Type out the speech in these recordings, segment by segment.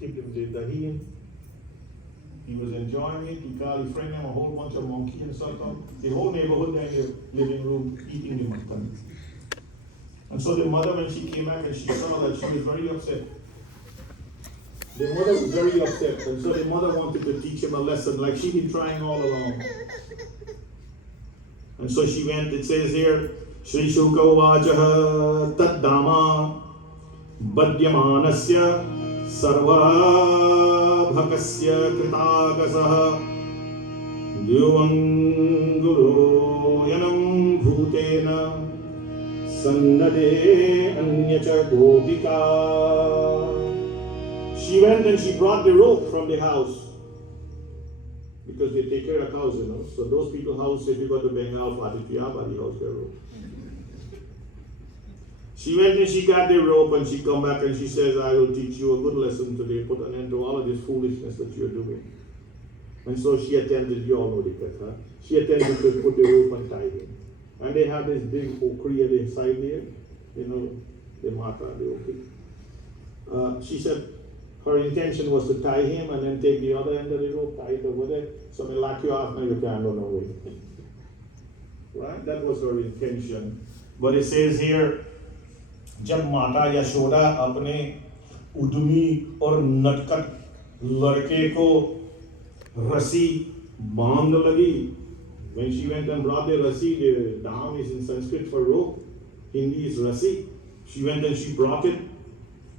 kept him the dahi. He was enjoying it. He called his friend him a whole bunch of monkey and stuff. The whole neighborhood there in the living room eating the mutton. And so the mother, when she came back and she saw that, she was very upset. The mother was very upset, and so the mother wanted to teach him a lesson like she'd been trying all along. And so she went, it says here, Shree Shuka Vajaha Tat Dama Badyamanasya Sarva Bhakasya Kritakasaha Dyuvanguro Yanam Bhutena Sannade Anyacha Godika. She went and she brought the rope from the house. Because they take care of cows, you know. So those people's house, if you go to Bengal, Fatihiyabadi house, their rope. She went and she got the rope and she come back and she says, I will teach you a good lesson today, put an end to all of this foolishness that you're doing. And so she attempted, you all know the Katha, she attempted to put the rope and tie him. And they had this big okri at the side there, you know, the mata, the okri. She said, her intention was to tie him and then take the other end of the rope, tie it over there. So they lock you off, now you can't go no way. Right? That was her intention. But it says here, जब माता यशोदा अपने उद्यमी और नटखट लड़के को रस्सी बांध लगी. When she went and brought the rasi, the dam is in Sanskrit for rope, Hindi is rasi. She went and she brought it,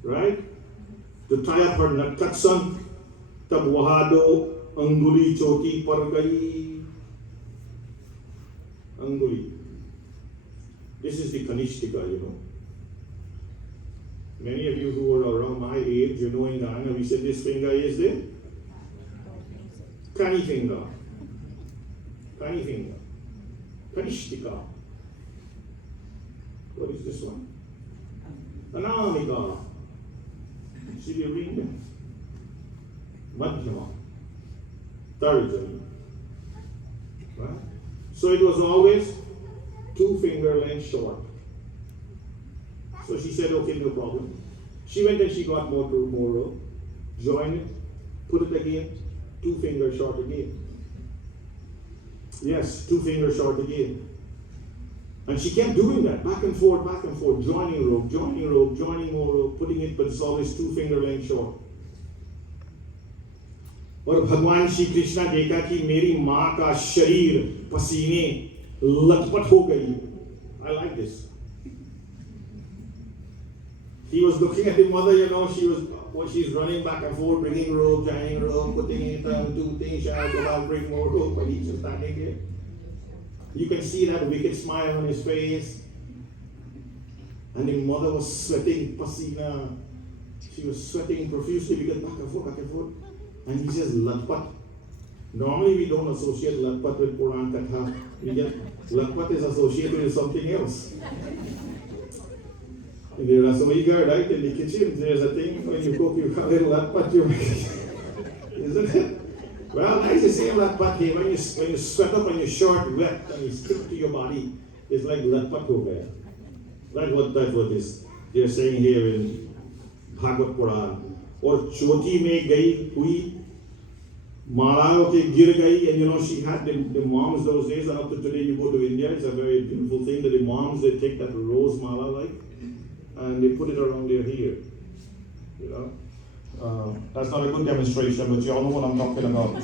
right? To tie up her नटखट son, तब वहाँ दो अंगुली चोटी पर गई. Anguli. This is the Kanishtika, you know. Many of you who are around my age, you know in Ghana, we said this finger is the Kani finger. Kani finger. Kanishtika. What is this one? Anamika. See the ring? Madhyama. Tarjani. Right? So it was always 2 finger length short. So she said, okay, no problem. She went and she got more rope, joined it, put it again, 2 finger short again. Yes, 2 finger short again. And she kept doing that, back and forth, joining rope, joining more rope, putting it, but it's always 2 finger length short. और भगवान श्री कृष्णा देखा कि मेरी माँ का शरीर पसीने लथपथ हो गई. I like this. He was looking at the mother, you know, she's running back and forth, bringing rope, tying rope, putting it on 2 things, she'll go out, bring more rope, but he's just standing there. You can see that wicked smile on his face. And the mother was sweating, pasina. She was sweating profusely because back and forth. And he says, Latpat. Normally we don't associate Latpat with Puran Katha. Latpat is associated with something else. In the Rasoi girl, right, in the kitchen, there's a thing when you cook, you call it Latpat, isn't it? Well, nice to say Latpat here. When you sweat up and you're short, wet, and you stick to your body, it's like Latpat over there. That's what they're saying here in Bhagavad Puran. और चोटी में गई हुई मालाओं के गिर गई, and you know she had the moms those days, and up to today you go to India, it's a very beautiful thing that the moms, they take that rose mala like and they put it around their hair, you know. That's not a good demonstration, but you all know what I'm talking about.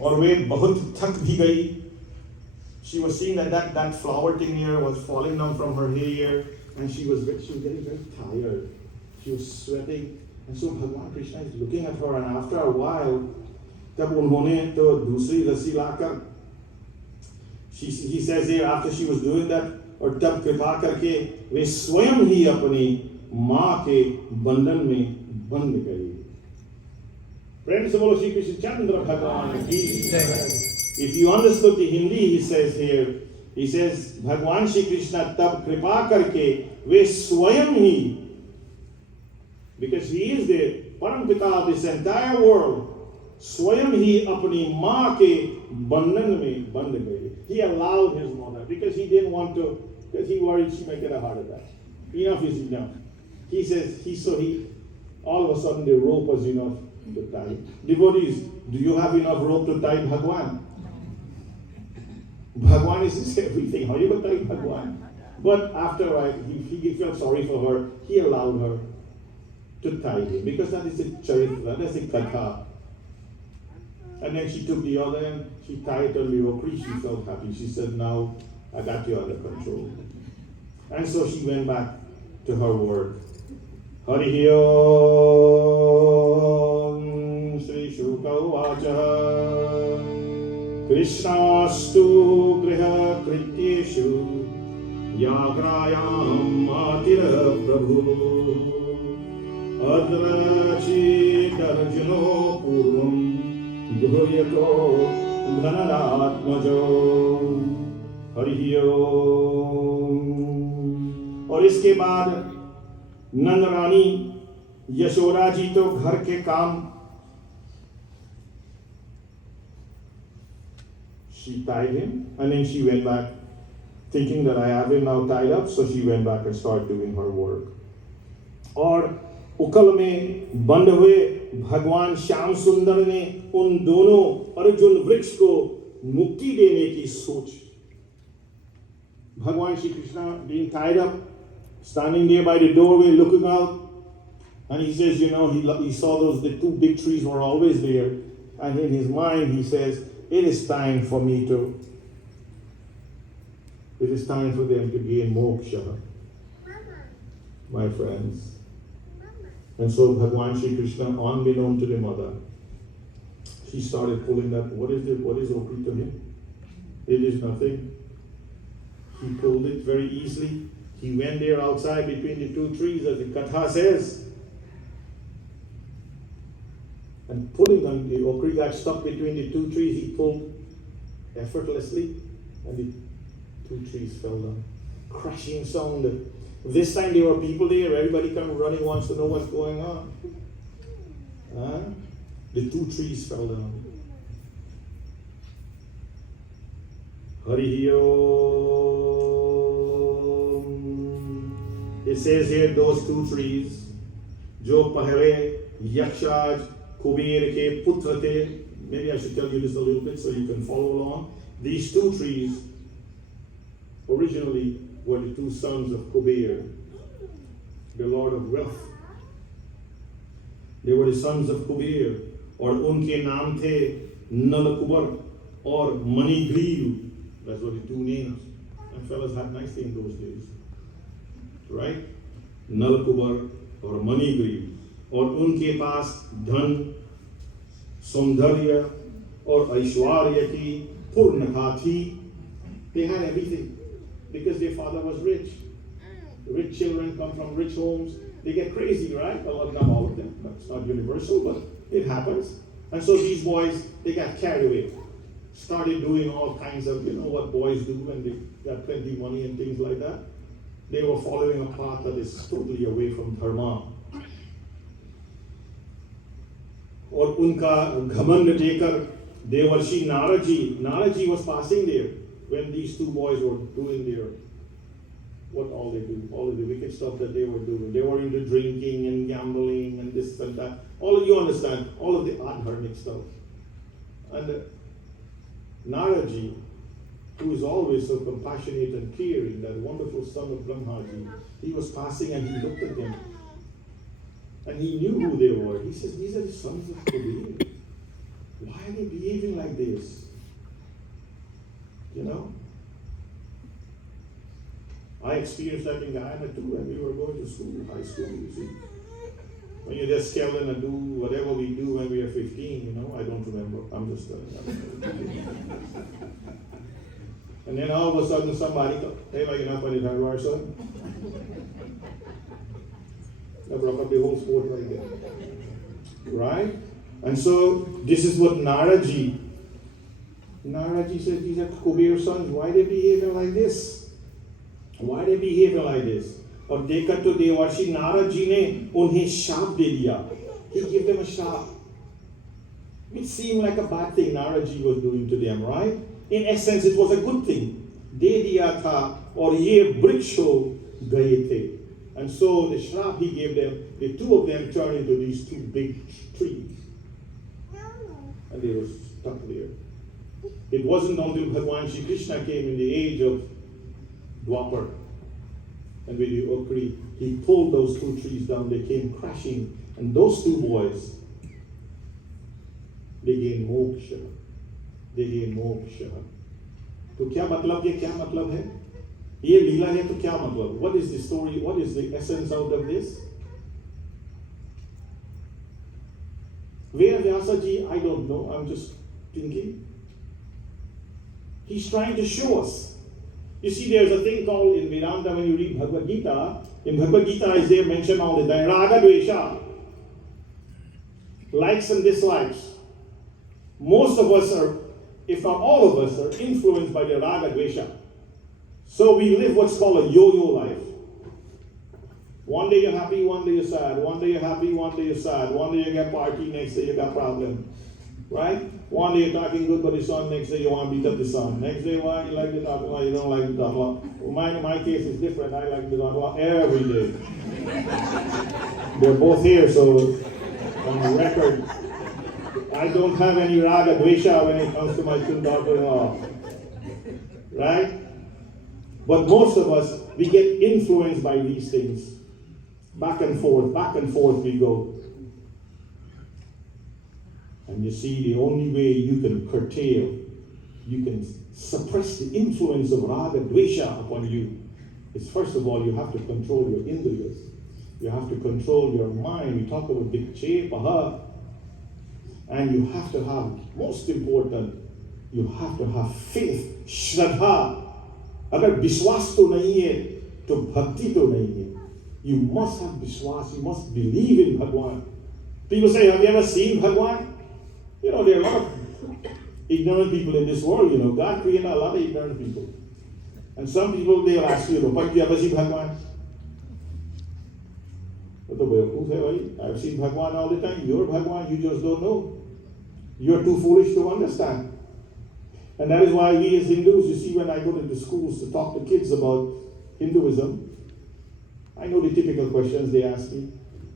और वे बहुत थक भी गई. She was seeing that flower thing here was falling down from her hair, and she was getting very tired. She was sweating. And so Bhagwan Krishna is looking at her, and after a while, तब उन्होंने तो दूसरी रस्सी लाकर, he says here, after she was doing that, और तब कृपा करके वे स्वयं ही अपनी माँ के बंधन में बंध गई. प्रेम से बोलो श्री कृष्ण चंद्र भगवान की. If you understood the Hindi, he says here, he says भगवान श्री कृष्ण तब कृपा करके वे स्वयं ही, because he is the Parampita of this entire world, स्वयं ही अपनी माँ के बंधन में बंध गए. He allowed his mother because he didn't want to, because he worried she might get a heart attack. Enough is enough. He says he all of a sudden the rope was enough to tie. Devotees, do you have enough rope to tie Bhagwan? Bhagwan is everything. How you going to tie Bhagwan? But after a while, he felt sorry for her. He allowed her to tie him because that is the charitra, that's the Katha. And then she took the other end, she tied on the okri, she felt happy. She said, now I got you under control. And so she went back to her work. Hari Om Sri Shuka Vacha Krishnastu Griha Krityeshu Yagrayam Matira Prabhu Adrachi Darjano Purvam Guhyako Dhanaratmajo Hari Om. और इसके बाद नंद रानी यशोदा जी तो घर के काम, she tied him and then she went back thinking that I have him now tied up, so she went back and started doing her work. और उकल में बंद हुए भगवान श्याम सुंदर ने उन दोनों अर्जुन वृक्ष को मुक्ति देने की सोच. Bhagwan Shri Krishna being tied up, standing there by the doorway looking out, and he says, you know, he saw the two big trees were always there, and in his mind he says, it is time for them to gain moksha, my friends. And so Bhagwan Shri Krishna, unbeknown to the mother, she started pulling that. What is okri to him? It is nothing. He pulled it very easily. He went there outside between the two trees, as the Katha says. And pulling on the okri got stuck between the two trees. He pulled effortlessly, and the two trees fell down. Crashing sound. This time there were people there. Everybody come running, wants to know what's going on. The two trees fell down. Hari Om. It says here those two trees, jo pahle Yakshaj Kubir ke putra the. Maybe I should tell you this a little bit so you can follow along. These two trees originally were the two sons of Kubir, the Lord of Wealth. They were the sons of Kubir, और उनके नाम थे Nalakubar or Manigriv. That's what the two names. And fellas had nice things those days, right? Nalakubar or Manigriv. और उनके पास धन, सौंदर्य और ऐश्वर्य की पूर्णता थी. They had everything because their father was rich. Rich children come from rich homes. They get crazy, right? Well, not all of them. That's not universal, but it happens. And so these boys, they got carried away. Started doing all kinds of, you know what boys do when they got plenty of money and things like that. They were following a path that is totally away from dharma. और उनका घमंड देखकर देवर्षि Narad ji was passing there when these two boys were doing their what all they do, all of the wicked stuff that they were doing. They were into drinking and gambling and this and that. All of you understand, all of the adharmic stuff. And Naraji, who is always so compassionate and caring, that wonderful son of Brahmaji, he was passing and he looked at them. And he knew who they were. He says, these are the sons of Kabir. Why are they behaving like this? You know? I experienced that in Guyana too when we were going to school, high school, you see. When you're just scaling and do whatever we do when we are 15, you know, I don't remember. I'm just telling you. And then all of a sudden somebody goes, hey, like you're not going to Hardowar, son? I broke up the whole sport right there. Right? And so this is what Naraji said, these are Kubir sons. Why are they behaving like this? Why are they behaving like this? और देखकर तो देवर्षि नारद जी ने उन्हें शाप दे दिया. He gave them a shop. It seemed like a bad thing Naraji was doing to them, right? In essence, it was a good thing. दे दिया था और ये वृक्ष हो गए थे. And so the shrap he gave them, the two of them turned into these two big trees. And they were stuck there. It wasn't until Bhagwan Shri Krishna came in the age of Dwapar, and with the Okri, he pulled those two trees down, they came crashing, and those two boys, they gained moksha. They gained moksha. तो क्या मतलब ये क्या मतलब है? ये लीला है तो क्या मतलब? What is the story? What is the essence out of this? Where Vyasaji, I don't know. I'm just thinking. He's trying to show us. You see, there's a thing called in Vedanta when you read Bhagavad Gita. In Bhagavad Gita, is there mentioned all the time raga dvesha, likes and dislikes. Most of us are, if not all of us, are influenced by the raga dvesha. So we live what's called a yo-yo life. One day you're happy, one day you're sad. One day you're happy, one day you're sad. One day you get party, next day you got problem. Right? One day you're talking good about the son, next day you want to beat up the son. Next day, why you like the talk, you don't like the talk. Well, my case is different. I like the talk every day. They're both here, so on the record, I don't have any raga dvesha when it comes to my two daughter-in-law. Right? But most of us, we get influenced by these things. Back and forth we go. And you see, the only way you can curtail, you can suppress the influence of raga dvesha upon you, is first of all, you have to control your indriyas. You have to control your mind. We talk about dikche, and you have to have, most important, you have to have faith, shraddha. अगर विश्वास तो नहीं है तो भक्ति तो नहीं है. You must have विश्वास. You must believe in Bhagwan. People say, have you ever seen Bhagwan? You know, there are a lot of ignorant people in this world. You know, God created a lot of ignorant people. And some people, they'll ask you, but you ever see Bhagwan? I've seen Bhagwan all the time. You're Bhagwan, you just don't know. You're too foolish to understand. And that is why we as Hindus, you see, when I go to the schools to talk to kids about Hinduism, I know the typical questions they ask me.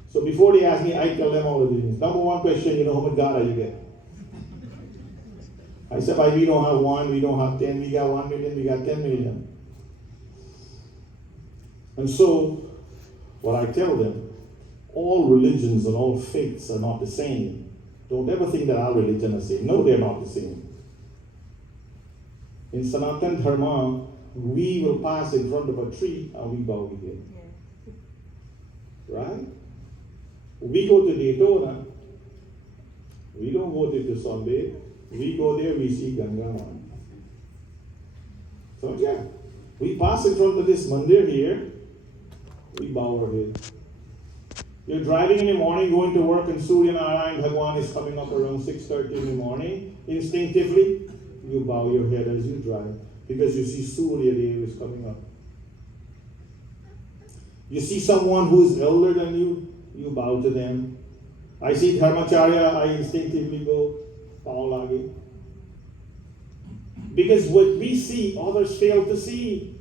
So before they ask me, I tell them all of these. Number one question, you know, how much God you get? I said, we don't have one, we don't have 10, we got 1 million, we got 10 million. And so, what I tell them, all religions and all faiths are not the same. Don't ever think that our religion is the same. No, they're not the same. In Sanatan Dharma, we will pass in front of a tree and we bow again. Right? We go to Daytona, we don't go to Sunday, we go there, we see Ganga. So yeah, we pass in front of this mandir here, we bow our head. You're driving in the morning, going to work, and Swaminarayan Bhagwan is coming up around 6:30 in the morning. Instinctively, you bow your head as you drive, because you see Surya Dev is coming up. You see someone who is elder than you, you bow to them. I see Dharmacharya, I instinctively go, bow lagi. Because what we see, others fail to see.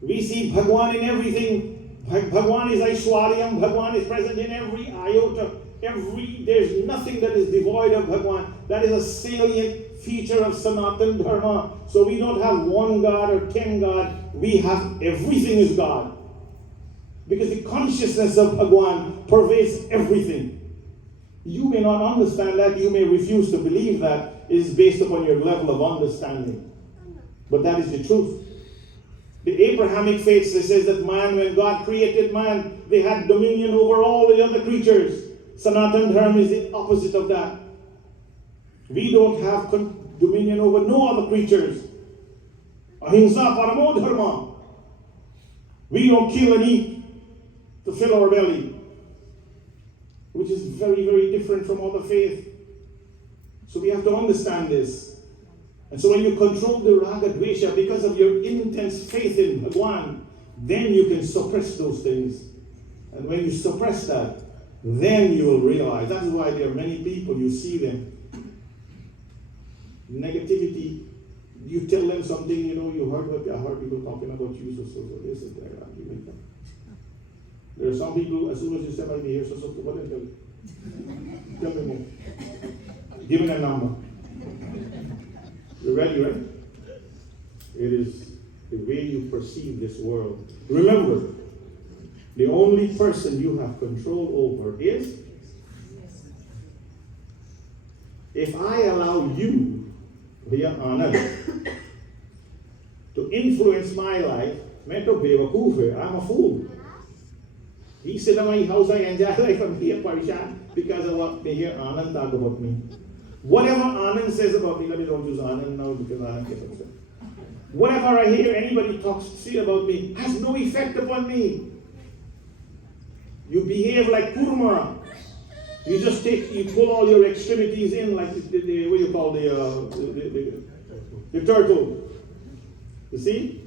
We see Bhagwan in everything. Bhagwan is Aishwaryam, Bhagwan is present in every iota. There's nothing that is devoid of Bhagwan. That is a salient feature of Sanatan Dharma. So we don't have one God or 10 God. We have everything is God. Because the consciousness of Bhagwan pervades everything. You may not understand that. You may refuse to believe that. It is based upon your level of understanding. But that is the truth. The Abrahamic faiths, they says that man, when God created man, they had dominion over all the other creatures. Sanatan Dharma is the opposite of that. We don't have dominion over no other creatures. Ahimsa paramo dharma. We don't kill and eat to fill our belly, which is very, very different from other faith. So we have to understand this. And so when you control the raga dvesha because of your intense faith in Bhagwan, then you can suppress those things. And when you suppress that, then you will realize. That's why there are many people, you see them. Negativity, you tell them something, you know, you heard what I heard people talking about you, so this and that. There are some people, as soon as you say, I'll be here, so what they tell you? Tell me more. Give me a number. You're ready, right? It is the way you perceive this world. Remember, the only person you have control over is, if I allow you, via honor, to influence my life, I'm a fool. He said, in my house, I enjoy life, I'm here, Parishan, because of what they hear Anand talk about me. Whatever Anand says about me, let me don't use Anand now because Anand gets upset. Whatever I hear anybody talks about me has no effect upon me. You behave like kurma. You just you pull all your extremities in like what you call the turtle. You see?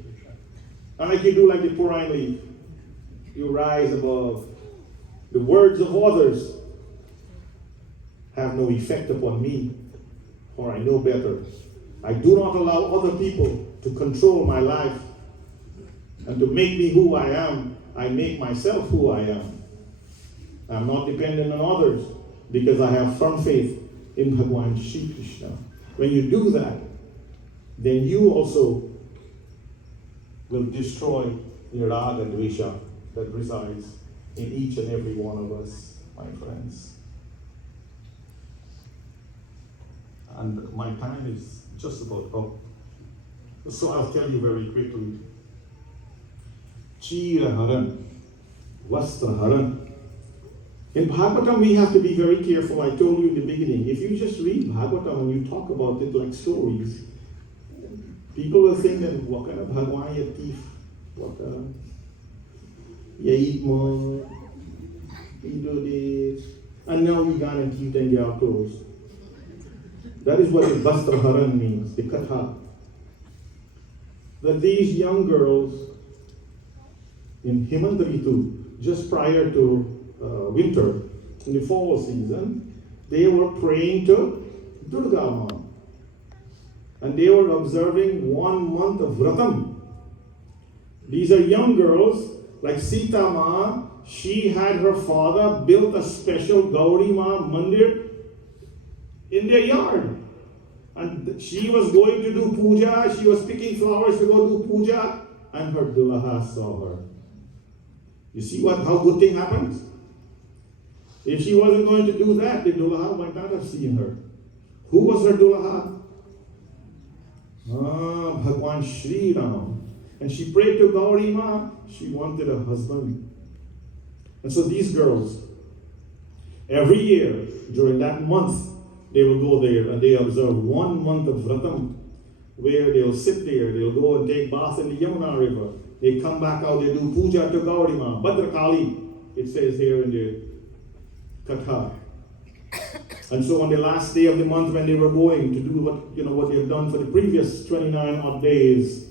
And like you do like the purine leaf. You rise above. The words of others have no effect upon me, for I know better. I do not allow other people to control my life and to make me who I am. I make myself who I am. I'm not dependent on others because I have firm faith in Bhagwan Shri Krishna. When you do that, then you also will destroy the rag and dvesha that resides in each and every one of us, my friends. And my time is just about up. So I'll tell you very quickly. Chira haran, vastra haran. In Bhagavatam, we have to be very careful. I told you in the beginning, if you just read Bhagavatam and you talk about it like stories, people will think that, what kind of Bhagwan you thief? What you eat more, you do this, and now you gone and thief and your clothes. That is what the Vastra Haran means, the Katha. That these young girls in Hemant Ritu, just prior to winter, in the fall season, they were praying to Durga Ma. And they were observing 1 month of Vratam. These are young girls, like Sita Ma. She had her father built a special Gauri Ma mandir in their yard. And she was going to do puja. She was picking flowers to go do puja. And her Dulaha saw her. You see how good thing happens? If she wasn't going to do that, the Dulaha might not have seen her. Who was her Dulaha? Bhagwan Shri Ram. And she prayed to Gauri Ma. She wanted a husband. And so these girls, every year during that month, they will go there and they observe 1 month of Vratam, where they'll sit there, they'll go and take bath in the Yamuna River. They come back out, they do puja to Gauri Ma, Bhadrakali, it says here in the Katha. And so on the last day of the month when they were going to do what they have done for the previous 29 odd days,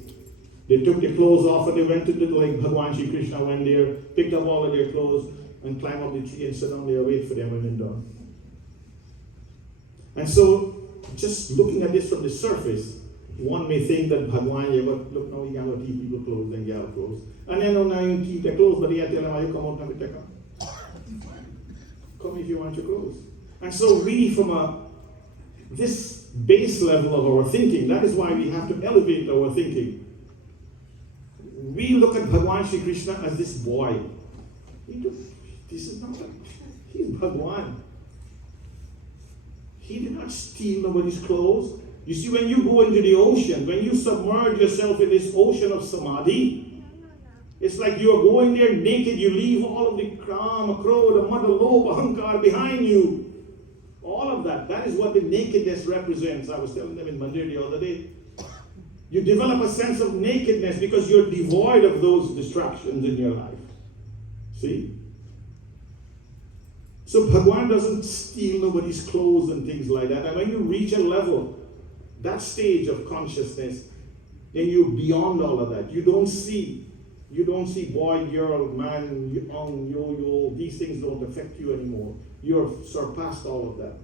they took their clothes off and they went to the lake. Bhagwan Shri Krishna went there, picked up all of their clothes and climbed up the tree and sat down there, wait for them and then done. And so, just looking at this from the surface, one may think that Bhagwan, look now, you got to keep people clothes and gal clothes. And then now you keep their clothes, but you tell them, you come out and take them. Come if you want your clothes. And so we, from this base level of our thinking, that is why we have to elevate our thinking. We look at Bhagwan Shri Krishna as this boy. He's Bhagwan. He did not steal nobody's clothes. You see, when you go into the ocean, when you submerge yourself in this ocean of samadhi, it's like you are going there naked. You leave all of the kram, krodh, the mada, lobha, ahankar behind you. All of that. That is what the nakedness represents. I was telling them in Mandir the other day. You develop a sense of nakedness because you're devoid of those distractions in your life. See? So Bhagwan doesn't steal nobody's clothes and things like that. And when you reach a level, that stage of consciousness, then you're beyond all of that. You don't see boy, girl, man, young, yo-yo. These things don't affect you anymore. You're surpassed all of that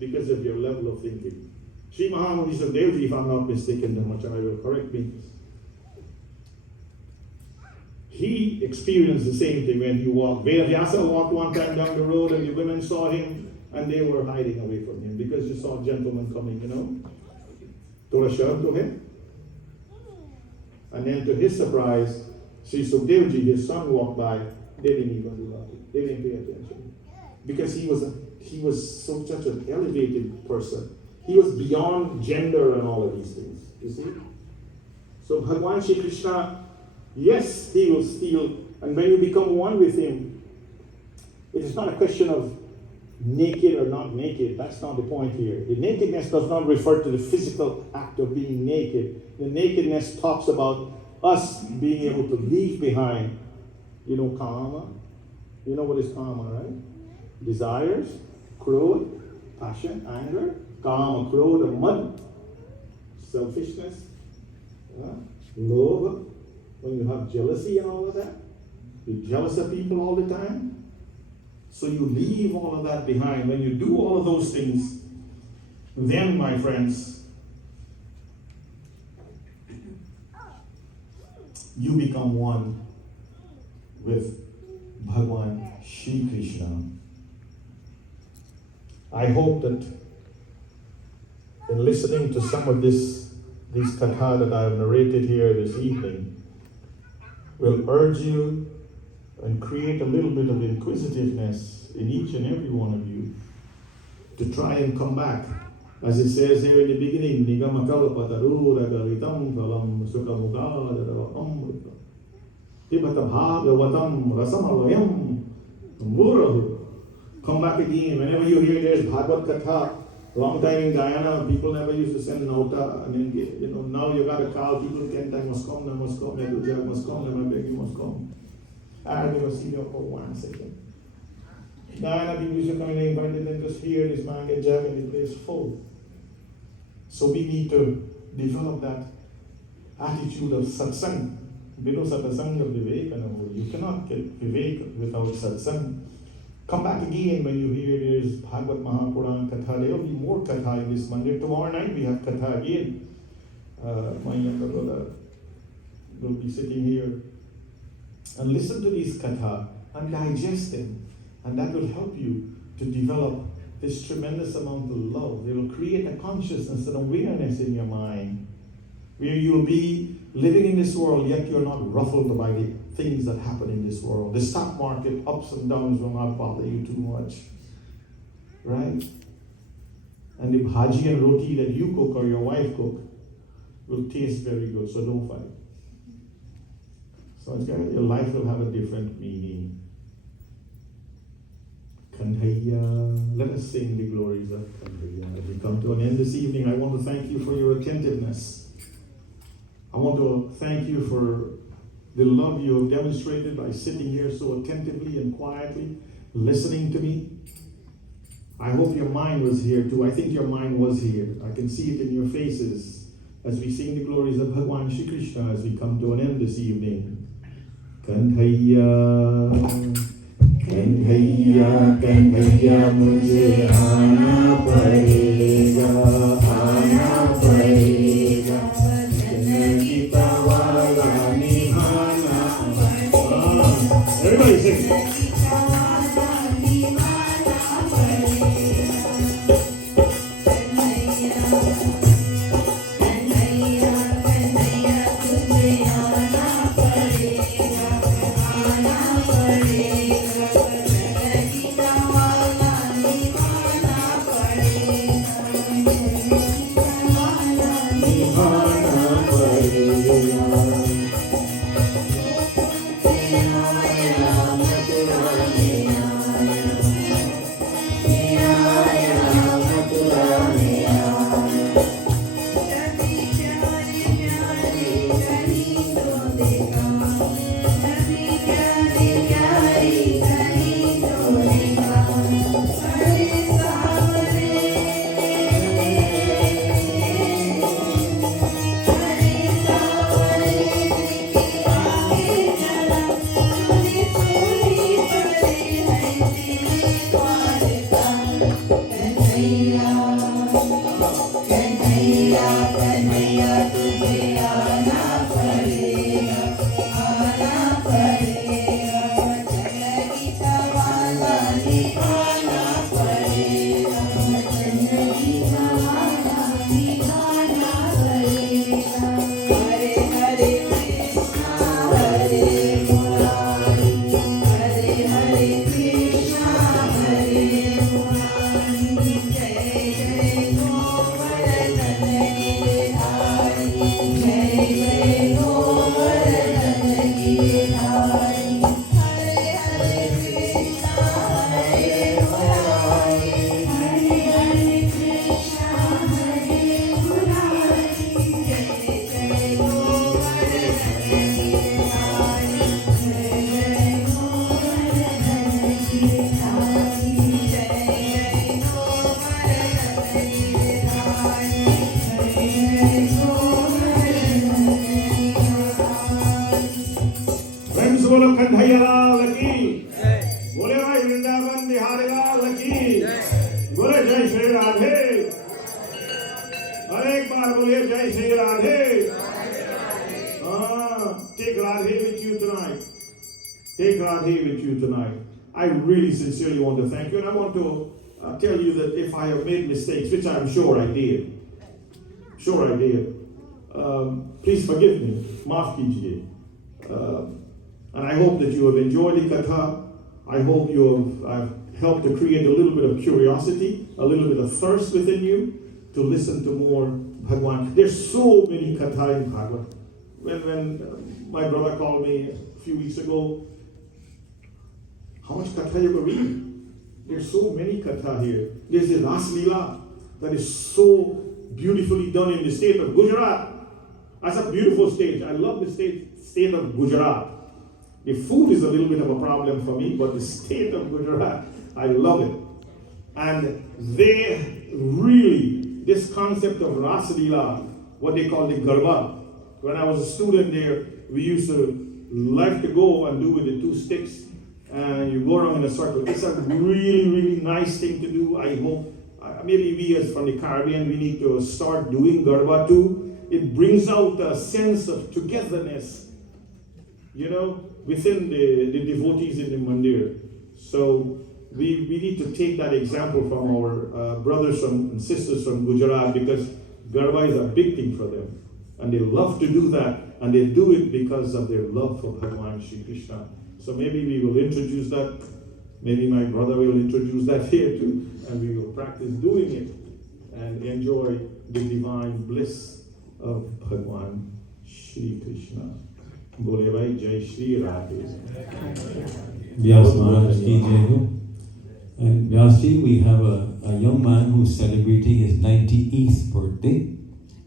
because of your level of thinking. Sri Mahamuni Sandevji, if I'm not mistaken, Dhamacharya will correct me. he experienced the same thing when he walked. Vyasa walked one time down the road and the women saw him and they were hiding away from him because you saw a gentleman coming, to show him. And then to his surprise, Sri Sukhdevji, his son, walked by. They didn't even do nothing. They didn't pay attention. Because he was such an elevated person. He was beyond gender and all of these things. You see? So Bhagwan Shri Krishna, yes, he will steal. And when you become one with him, it is not a question of naked or not naked. That's not the point here. The nakedness does not refer to the physical act of being naked. The nakedness talks about us being able to leave behind, kama. You know what is kama, right? Desires, krodha, passion, anger, kama, krodha, mad, selfishness, love, when you have jealousy and all of that. You're jealous of people all the time. So you leave all of that behind. When you do all of those things, then, my friends, you become one with Bhagwan Shri Krishna. I hope that in listening to some of these katha that I have narrated here this evening will urge you and create a little bit of inquisitiveness in each and every one of you to try and come back. As it says here in the beginning, Nigamakalapatarura galitam kalam sukamugada amrita tibata bhagavatam rasamaloyam murahu. Come back again. Whenever you hear there's Bhagavad Katha, long time in Guyana, people never used to send nauta. And then, now you got a call, people 10 times must come, must come, must come, I beg you must come. I don't see you for 1 second. Guyana, people used to come in and then just hear this man get jammed and the place full. So we need to develop that attitude of satsang. Bilo satsang of Vivek. You cannot get Vivek without satsang. Come back again when you hear there's Bhagavad Mahapuran Katha. There will be more Katha in this Monday. Tomorrow night we have Katha again. My younger brother will be sitting here. And listen to these Katha and digest them. And that will help you to develop this tremendous amount of love. They will create a consciousness and awareness in your mind where you'll be living in this world, yet you're not ruffled by the things that happen in this world. The stock market ups and downs will not bother you too much. Right? And the bhaji and roti that you cook or your wife cook will taste very good, so don't fight. So your life will have a different meaning. Kanhaiya. Let us sing the glories of Kanhaiya. As we come to an end this evening, I want to thank you for your attentiveness. I want to thank you for the love you have demonstrated by sitting here so attentively and quietly, listening to me. I hope your mind was here too. I think your mind was here. I can see it in your faces as we sing the glories of Bhagwan Shri Krishna as we come to an end this evening. Kanhaiya, Kanhaiya, Kanhaiya, mujhe aana padega, aana padega, jannati pawala nihana padega. Everybody sing. Radhe. और एक बार बोलिए जय Shri Radhe. Take Radhe with you tonight. Take Radhe with you tonight. I really sincerely want to thank you, and I want to tell you that if I have made mistakes, which I'm sure I did, please forgive me. Maaf kijiye. And I hope that you have enjoyed the Katha. I hope you have helped to create a little bit of curiosity, a little bit of thirst within you to listen to more Bhagwan. There's so many Katha in Bhagwan. When my brother called me a few weeks ago, how much Katha you can read? There's so many Katha here. There's the Ras Leela that is so beautifully done in the state of Gujarat. That's a beautiful state. I love the state of Gujarat. The food is a little bit of a problem for me, but the state of Gujarat, I love it. And they really, this concept of Ras Leela, what they call the Garba. When I was a student there, we used to like to go and do with the two sticks, and you go around in a circle. It's a really, really nice thing to do. I hope, maybe we as from the Caribbean, we need to start doing Garba too. It brings out a sense of togetherness, within the devotees in the mandir. So we need to take that example from our brothers and sisters from Gujarat, because Garba is a big thing for them. And they love to do that, and they do it because of their love for Bhagwan Shri Krishna. So maybe we will introduce that. Maybe my brother will introduce that here too, and we will practice doing it and enjoy the divine bliss of Bhagwan Shri Krishna. Bole bhai Jai Shri Radhe. Vyas Maharaj ki jai ho. And Vyasji, we have a young man who's celebrating his 98th birthday.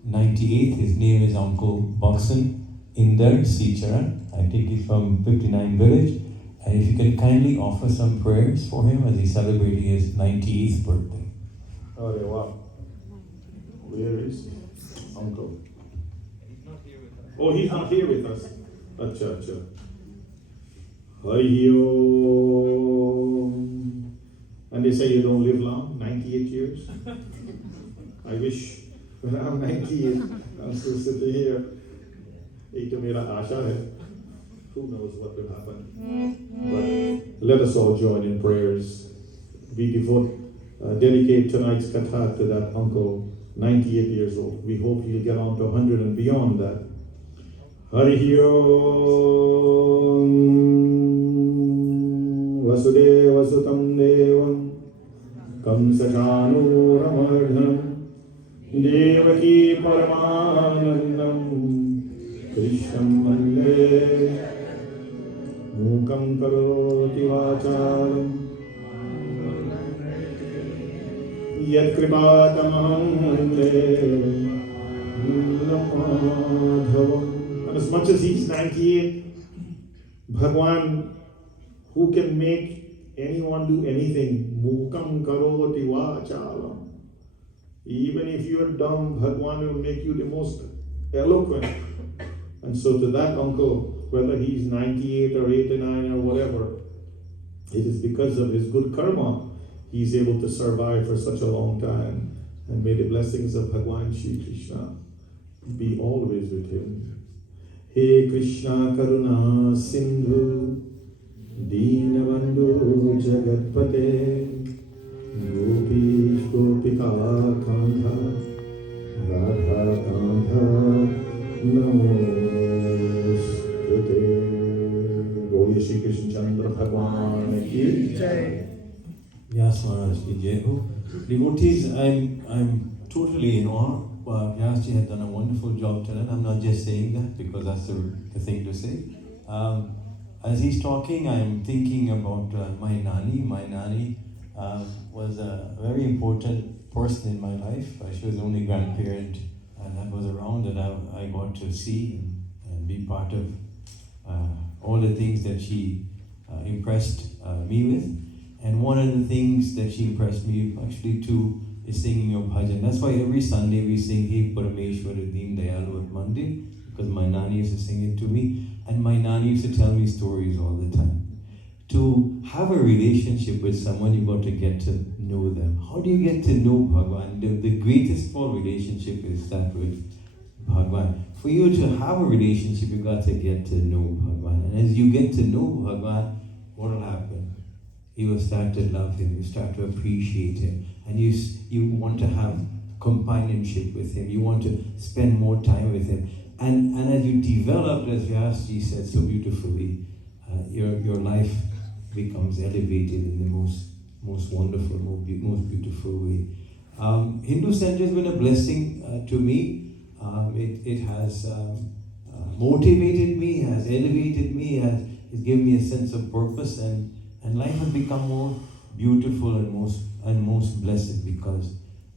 98th, his name is Uncle Baksan Inder Sicharan. I think he's from 59 village. And if you can kindly offer some prayers for him as he's celebrating his 98th birthday. Oh, wow. Where is Uncle? He's not here with us. Oh, he's not here with us. Acha, acha. Hari Om. And they say you don't live long, 98 years. I wish when I'm 98, I'm still sitting here. Ek to mera asha hai. Who knows what will happen? But let us all join in prayers. We dedicate tonight's katha to that uncle, 98 years old. We hope he'll get on to 100 and beyond that. Hari Om. Vasudeva Sutam Devam Kamsachanuramadhanam Devaki Paramanandam Krishnam Vande Mukam Karoti Vacharam Yat Kripatamaham Vande Madhavam. And as much as he's 98, Bhagwan, who can make anyone do anything? Mukam karoti vachalam. Even if you're dumb, Bhagwan will make you the most eloquent. And so to that uncle, whether he's 98 or 89 or whatever, it is because of his good karma he's able to survive for such a long time. And may the blessings of Bhagwan Shri Krishna be always with him. He Krishna Karuna Sindhu Deenabandhu Jagatpate Gopi Gopika Kantha Radha Kantha Namostate. Goli Shri Krishna Chandra Bhagwan ki jai. Vyas Maharaj ki jai ho. Devotees, I'm totally in awe. Vyasji had done a wonderful job tonight. I'm not just saying that because that's the thing to say. As he's talking, I'm thinking about my Nani. My Nani was a very important person in my life. She was the only grandparent that was around that I got to see and be part of all the things that she impressed me with. And one of the things that she impressed me actually too is singing your bhajan. That's why every Sunday we sing He Parameshwara Deen Dayalu at Monday, because my Nani used to sing it to me, and my Nani used to tell me stories all the time. To have a relationship with someone, you've got to get to know them. How do you get to know Bhagwan? The greatest of all relationship is that with Bhagwan. For you to have a relationship, you got to get to know Bhagwan. And as you get to know Bhagwan, what will happen? You will start to love him, you start to appreciate him, and you want to have companionship with him, you want to spend more time with him. And as you develop, as Vyasji said so beautifully, your life becomes elevated in the most wonderful, most beautiful way. Hindu Center has been a blessing to me. It has motivated me, has elevated me, has given me a sense of purpose, and life has become more beautiful and most blessed because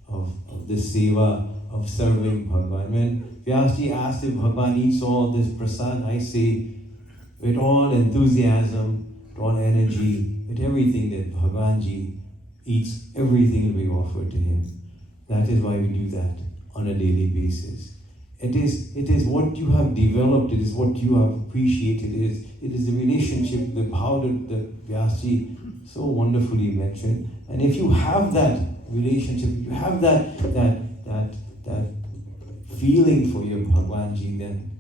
of this seva of serving Bhagwan. When Vyasji asked if Bhagwan eats all this prasad, I say with all enthusiasm, with all energy, with everything that Bhagwanji eats, everything will be offered to him. That is why we do that on a daily basis. It is what you have developed, it is what you have appreciated, it is the relationship, the bhav that Vyasji so wonderfully mentioned. And if you have that relationship, if you have that feeling for your Bhagwanji, then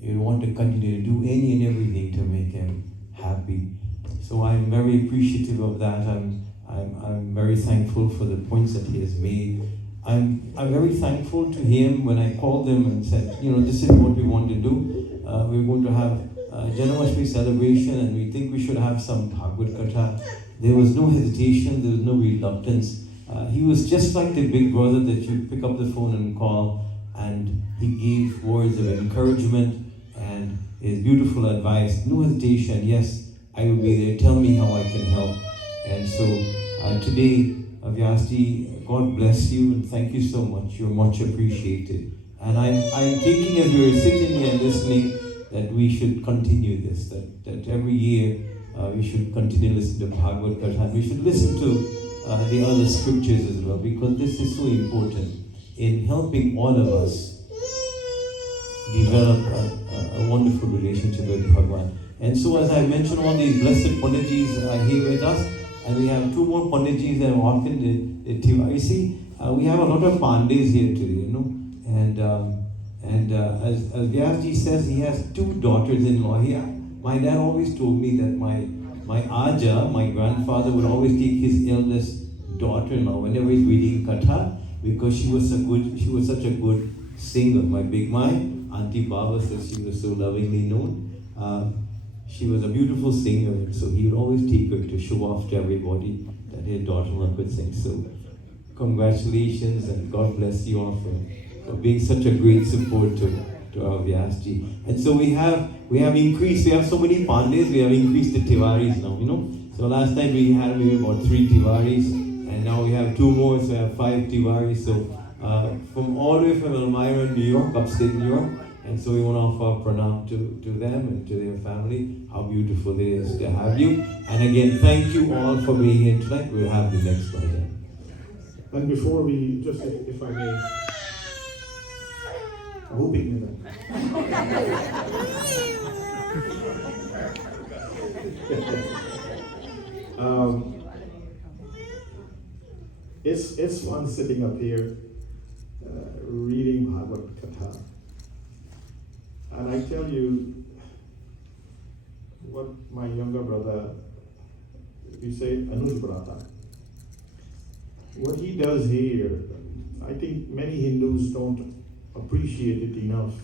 you want to continue to do any and everything to make him happy. So I'm very appreciative of that. I'm very thankful for the points that he has made. I'm very thankful to him when I called him and said, this is what we want to do. We're going to have a Janmashtami celebration, and we think we should have some Bhagavad Katha. There was no hesitation, there was no reluctance. He was just like the big brother that you pick up the phone and call, and he gave words of encouragement and his beautiful advice. No hesitation, yes, I will be there, tell me how I can help. And so today, Vyasji, God bless you and thank you so much. You're much appreciated. And I'm thinking as we were sitting here listening that we should continue this, that every year we should continue to listen to Bhagavad Gita, and we should listen to the other scriptures as well, because this is so important in helping all of us develop a wonderful relationship with Bhagwan. And so as I mentioned, all these blessed Pandeyjis are here with us, and we have two more Pandeyjis that walk in the Tiwari. You see, we have a lot of Pandeys here today, and as Vyasji says, he has two daughters-in-law. My dad always told me that my Aja, my grandfather, would always take his eldest daughter-in-law whenever he's reading Katha, because she was such a good singer. My Big Mai, Auntie Baba says she was so lovingly known. She was a beautiful singer, so he would always take her to show off to everybody that his daughter-in-law could sing. So congratulations and God bless you all for being such a great support to our Vyasji. And so we have increased, we have so many Pandeys, we have increased the Tiwaris now, So last time we had maybe about 3 Tiwaris, and now we have 2 more, so we have 5 Tiwaris. So from all the way from Elmira, New York, upstate New York, and so we want to offer pranam to them and to their family. How beautiful it is to have you. And again, thank you all for being here tonight. We'll have the next one. And before we, just if I may, hoping that. It's fun sitting up here reading Bhagavad Katha. And I tell you what my younger brother, we say Anuj Brata, what he does here, I think many Hindus don't appreciate it enough.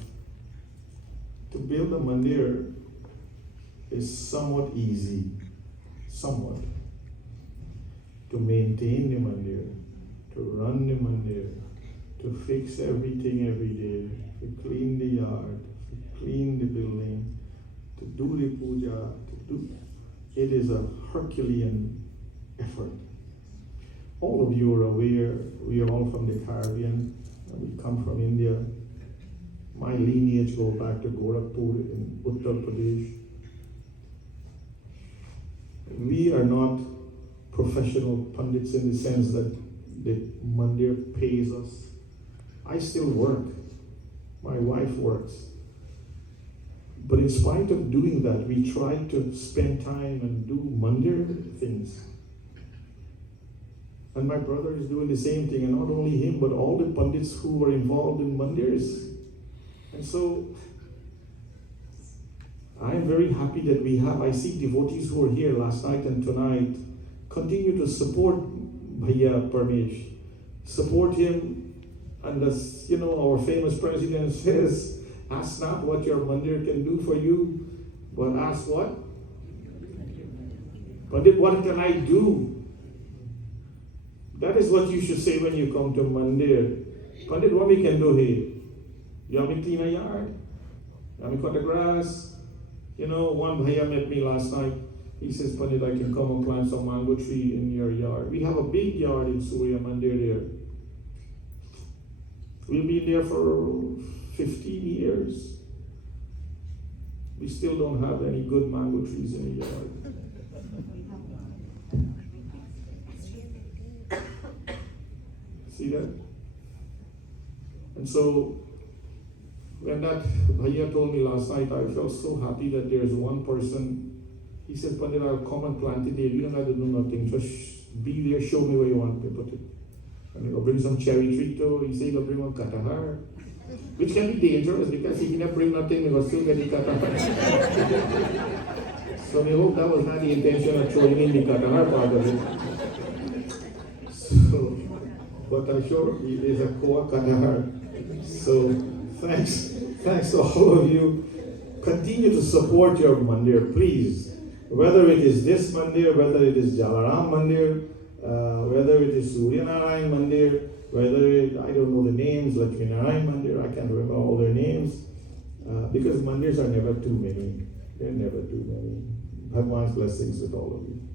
To build a mandir is somewhat easy, somewhat. To maintain the mandir, to run the mandir, to fix everything every day, to clean the yard, to clean the building, to do the puja, it is a Herculean effort. All of you are aware, we are all from the Caribbean, we come from India. My lineage goes back to Gorakhpur in Uttar Pradesh. We are not professional pundits in the sense that the mandir pays us. I still work. My wife works. But in spite of doing that, we try to spend time and do mandir things. And my brother is doing the same thing, and not only him, but all the Pandits who are involved in mandirs. And so, I am very happy that I see devotees who are here last night and tonight, continue to support Bhaiya Parmesh. Support him, and as our famous president says, ask not what your mandir can do for you, but ask what? Pandit, what can I do? That is what you should say when you come to mandir. Pandit, what we can do here? You want me to clean a yard? You want me to cut the grass? One bhaiya met me last night. He says, Pandit, I can come and plant some mango tree in your yard. We have a big yard in Surya Mandir there. We've been there for 15 years. We still don't have any good mango trees in the yard. See that? And so, when that bhaiya told me last night, I felt so happy that there's one person. He said, Pandit, I'll come and plant it there. You don't have to do nothing. Just be there, show me where you want to put it. And he'll bring some cherry tree too. He said he'll bring one Katha, which can be dangerous because if he never bring nothing, he'll still get the Katha. So we hope that was not the intention of throwing in the Katha part of it. So, but I'm sure he is a Koa Katha. So thanks to all of you. Continue to support your mandir, please. Whether it is this mandir, whether it is Jalaram Mandir, whether it is Swaminarayan Mandir, I don't know the names, Lakshminarayan Mandir, I can't remember all their names, because mandirs are never too many. They're never too many. Bhagwan's blessings with all of you.